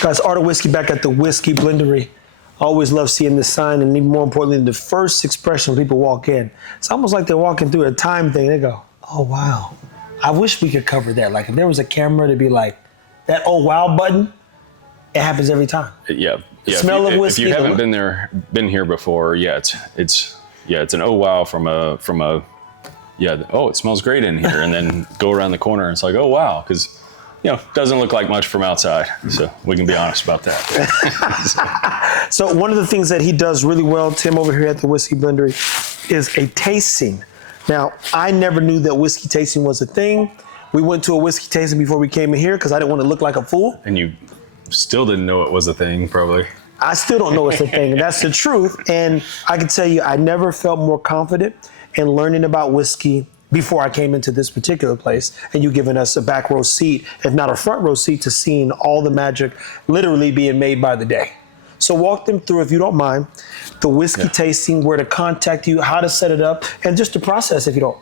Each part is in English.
Guys, Art of Whiskey back at the Whiskey Blendery. I always love seeing this sign, and even more importantly, the first expression when people walk in. It's almost like they're walking through a time thing. They go, oh, wow. I wish we could cover that. Like if there was a camera to be like, that oh, wow button, it happens every time. Yeah. Smell of whiskey. If you haven't been here before, it's an oh, wow from a, oh, it smells great in here. And then go around the corner and it's like, oh, wow. Because doesn't look like much from outside. So we can be honest about that. So one of the things that he does really well, Tim, over here at the Whiskey Blendery, is a tasting. Now, I never knew that whiskey tasting was a thing. We went to a whiskey tasting before we came in here because I didn't want to look like a fool. And you still didn't know it was a thing, probably. I still don't know it's a thing, and that's the truth. And I can tell you, I never felt more confident in learning about whiskey before I came into this particular place, and you giving us a back row seat, if not a front row seat, to seeing all the magic literally being made by the day. So walk them through, if you don't mind, the whiskey tasting, where to contact you, how to set it up, and just the process, if you don't.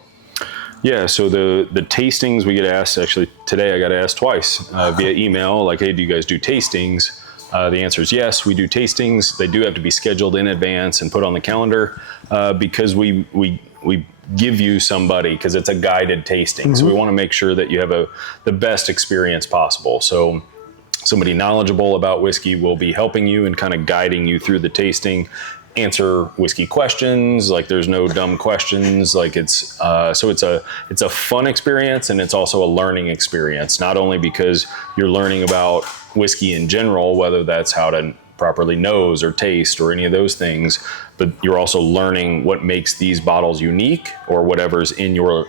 Yeah, so the tastings, we get asked, actually today I got asked twice via email, like, hey, do you guys do tastings? The answer is yes, we do tastings. They do have to be scheduled in advance and put on the calendar because we give you somebody, because it's a guided tasting. Mm-hmm. So we want to make sure that you have the best experience possible. So somebody knowledgeable about whiskey will be helping you and kind of guiding you through the tasting, answer whiskey questions. Like there's no dumb questions. Like it's a fun experience, and it's also a learning experience, not only because you're learning about whiskey in general, whether that's how to properly nose or taste or any of those things, but you're also learning what makes these bottles unique or whatever's in your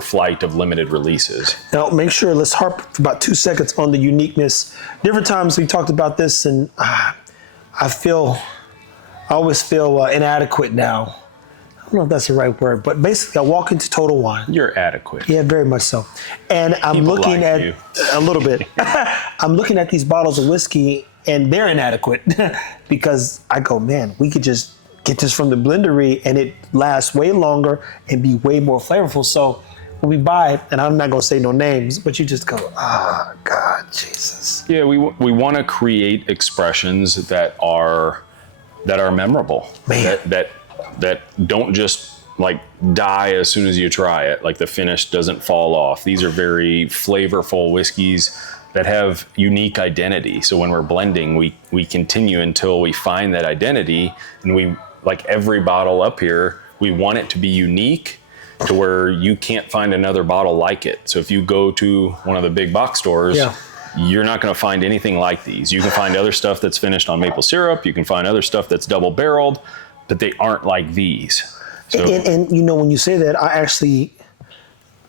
flight of limited releases. Now, make sure, let's harp for about 2 seconds on the uniqueness. Different times we talked about this, and I always feel inadequate now. I don't know if that's the right word, but basically I walk into Total Wine. You're adequate. Yeah, very much so. And I'm looking at you. A little bit. I'm looking at these bottles of whiskey, and they're inadequate because I go, man, we could just get this from the Blendery and it lasts way longer and be way more flavorful. So when we buy it, and I'm not gonna say no names, but you just go, oh God, Jesus. Yeah, we want to create expressions that are memorable, that don't just like die as soon as you try it. Like the finish doesn't fall off. These are very flavorful whiskeys that have unique identity. So when we're blending, we continue until we find that identity, and we, like every bottle up here, we want it to be unique to where you can't find another bottle like it. So if you go to one of the big box stores, you're not gonna find anything like these. You can find other stuff that's finished on maple syrup, you can find other stuff that's double barreled, but they aren't like these. So, and when you say that, I actually,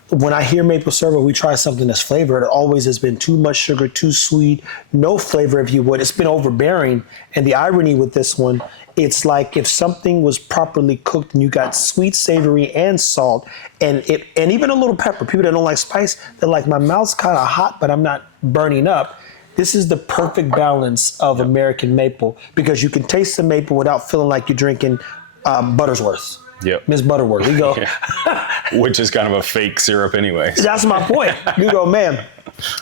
when I hear maple syrup, we try something that's flavored, it always has been too much sugar, too sweet, no flavor, if you would. It's been overbearing. And the irony with this one, it's like if something was properly cooked and you got sweet, savory, and salt, and even a little pepper. People that don't like spice, they're like, my mouth's kind of hot, but I'm not burning up. This is the perfect balance of American maple, because you can taste the maple without feeling like you're drinking Buttersworth. Yep. Miss Butterworth. We go. Which is kind of a fake syrup anyway. That's my point. You go, man,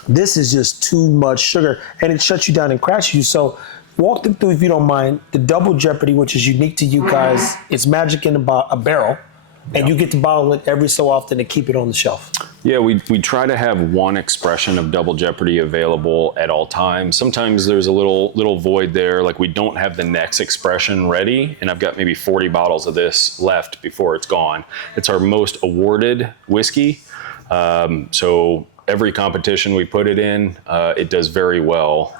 this is just too much sugar, and it shuts you down and crashes you. So walk them through, if you don't mind, the Double Jeopardy, which is unique to you guys. It's magic in a barrel, and you get to bottle it every so often to keep it on the shelf. Yeah, we try to have one expression of Double Jeopardy available at all times. Sometimes there's a little void there, like we don't have the next expression ready, and I've got maybe 40 bottles of this left before it's gone. It's our most awarded whiskey, so every competition we put it in, it does very well.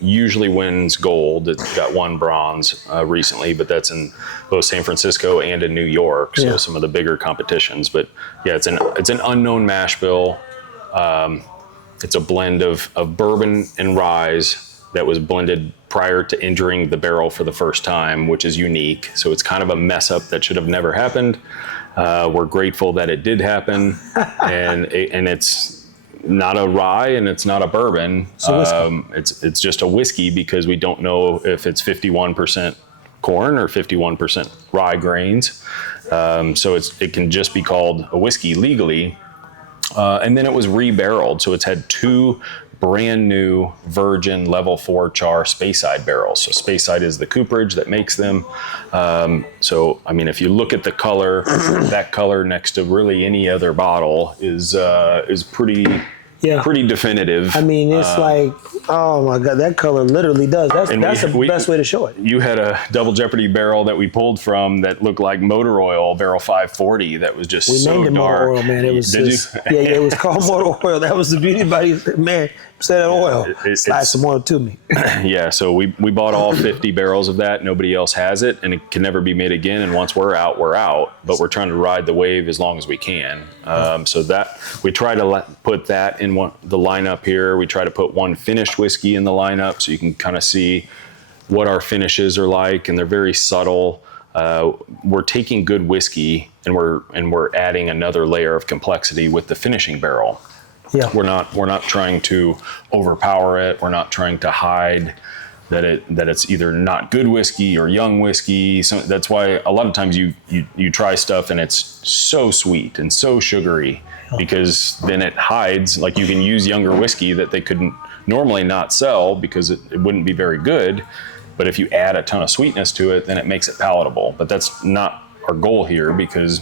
Usually wins gold. It got one bronze recently, but that's in both San Francisco and in New York, so some of the bigger competitions. But yeah, it's an unknown mash bill. It's a blend of bourbon and rye that was blended prior to entering the barrel for the first time, which is unique. So it's kind of a mess up that should have never happened. We're grateful that it did happen, and it's not a rye and it's not a bourbon. It's just a whiskey, because we don't know if it's 51% corn or 51% rye grains. So it can just be called a whiskey legally. And then it was re-barreled. So it's had two brand new virgin level 4 char Speyside barrels. So Speyside is the cooperage that makes them. So I mean, if you look at the color, that color next to really any other bottle is pretty definitive. I mean, it's like, oh my God, that color literally does. That's the best way to show it. You had a Double Jeopardy barrel that we pulled from that looked like motor oil, barrel 540, that was just so dark. We named it motor oil, man. It was it was called motor oil. That was the beauty about it. Man, say that oil. Slide some oil to me. Yeah, so we bought all 50 barrels of that. Nobody else has it, and it can never be made again. And once we're out, we're out. But we're trying to ride the wave as long as we can. So that we try to put that in the lineup here. We try to put one finished whiskey in the lineup so you can kind of see what our finishes are like, and they're very subtle. We're taking good whiskey and we're adding another layer of complexity with the finishing barrel. Yeah. We're not trying to overpower it. We're not trying to hide that it's either not good whiskey or young whiskey. So that's why a lot of times you try stuff and it's so sweet and so sugary, because then it hides. Like, you can use younger whiskey that they couldn't normally not sell because it wouldn't be very good. But if you add a ton of sweetness to it, then it makes it palatable. But that's not our goal here, because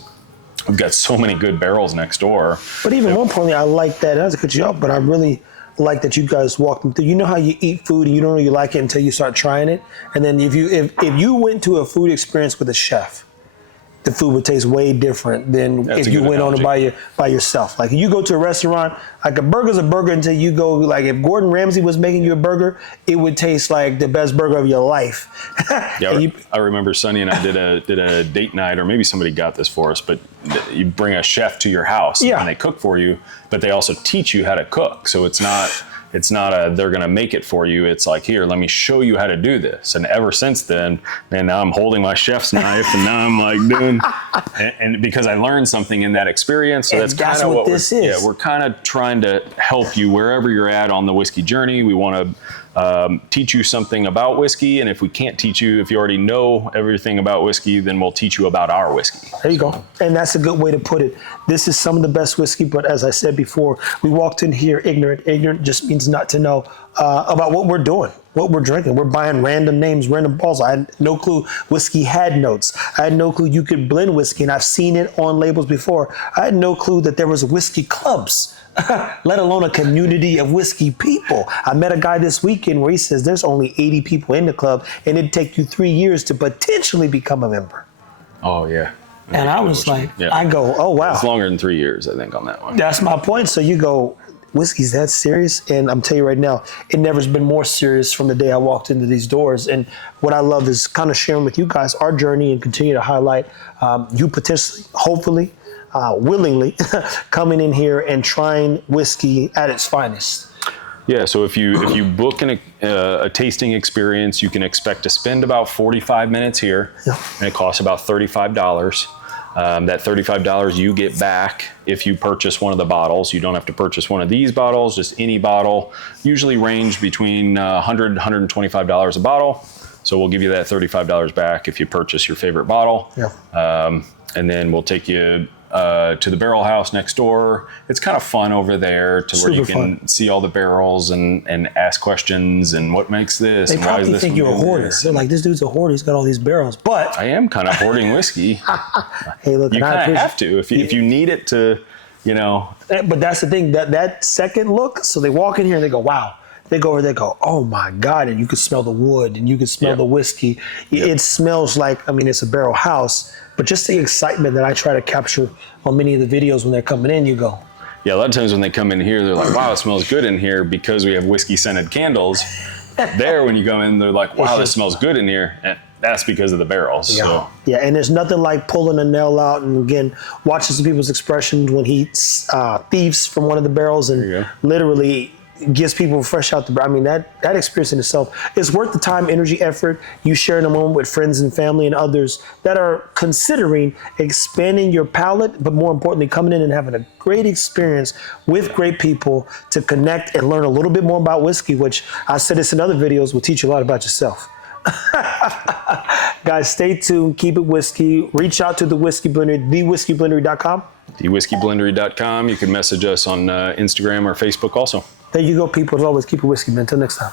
we've got so many good barrels next door. But even more importantly, I like that. Not to cut you off, but I really like that you guys walked them through. You know how you eat food and you don't really like it until you start trying it. And then if you went to a food experience with a chef, the food would taste way different than if you went on it by yourself. Like, you go to a restaurant, like, a burger's a burger until you go, like, if Gordon Ramsay was making you a burger, it would taste like the best burger of your life. Yeah, I remember Sonny and I did a date night, or maybe somebody got this for us, but you bring a chef to your house and they cook for you, but they also teach you how to cook. So it's not they're going to make it for you. It's like, here, let me show you how to do this. And ever since then, man, now I'm holding my chef's knife, and now I'm like doing, and because I learned something in that experience. So that's kind of what this is. Yeah, we're kind of trying to help you wherever you're at on the whiskey journey. We want to teach you something about whiskey. And if we can't teach you, if you already know everything about whiskey, then we'll teach you about our whiskey. There you go. And that's a good way to put it. This is some of the best whiskey, but as I said before, we walked in here ignorant. Ignorant just means not to know about what we're doing, what we're drinking. We're buying random names, random bottles. I had no clue whiskey had notes. I had no clue you could blend whiskey, and I've seen it on labels before. I had no clue that there was whiskey clubs, let alone a community of whiskey people. I met a guy this weekend where he says there's only 80 people in the club, and it'd take you 3 years to potentially become a member. Oh, yeah. And I was like, I go, oh, wow. It's longer than 3 years, I think, on that one. That's my point. So you go, whiskey's that serious? And I'm telling you right now, it never's been more serious from the day I walked into these doors. And what I love is kind of sharing with you guys our journey and continue to highlight you potentially, hopefully, willingly coming in here and trying whiskey at its finest. Yeah, so if you book a tasting experience, you can expect to spend about 45 minutes here, and it costs about $35. That $35 you get back if you purchase one of the bottles. You don't have to purchase one of these bottles, just any bottle. Usually range between $100 and $125 a bottle. So we'll give you that $35 back if you purchase your favorite bottle. Yeah. And then we'll take you to the barrel house next door. It's kind of fun over there where you can see all the barrels and ask questions and what makes this. They and probably why is this think you're a hoarder. They're like, this dude's a hoarder. He's got all these barrels. But I am kind of hoarding whiskey. Hey, look, you kind of have to if you need it to, you know. But that's the thing, that second look. So they walk in here and they go, wow. They go over there, go, oh my God, and you can smell the wood and you can smell the whiskey. It smells like, I mean, it's a barrel house, but just the excitement that I try to capture on many of the videos when they're coming in, you go. Yeah, a lot of times when they come in here, they're like, wow, it smells good in here because we have whiskey scented candles. There, when you go in, they're like, wow, this smells good in here. And that's because of the barrels. Yeah. So. Yeah, and there's nothing like pulling a nail out and, again, watching some people's expressions when he thieves from one of the barrels and literally gets people fresh out the. I mean, that experience in itself is worth the time, energy, effort you share in a moment with friends and family and others that are considering expanding your palate, but more importantly, coming in and having a great experience with great people to connect and learn a little bit more about whiskey, which I said this in other videos, will teach you a lot about yourself. Guys, stay tuned. Keep it whiskey. Reach out to the Whiskey Blender, thewhiskeyblendery.com. thewhiskeyblendery.com. You can message us on Instagram or Facebook also. There you go, people. As always, keep it whiskey, man. Until next time.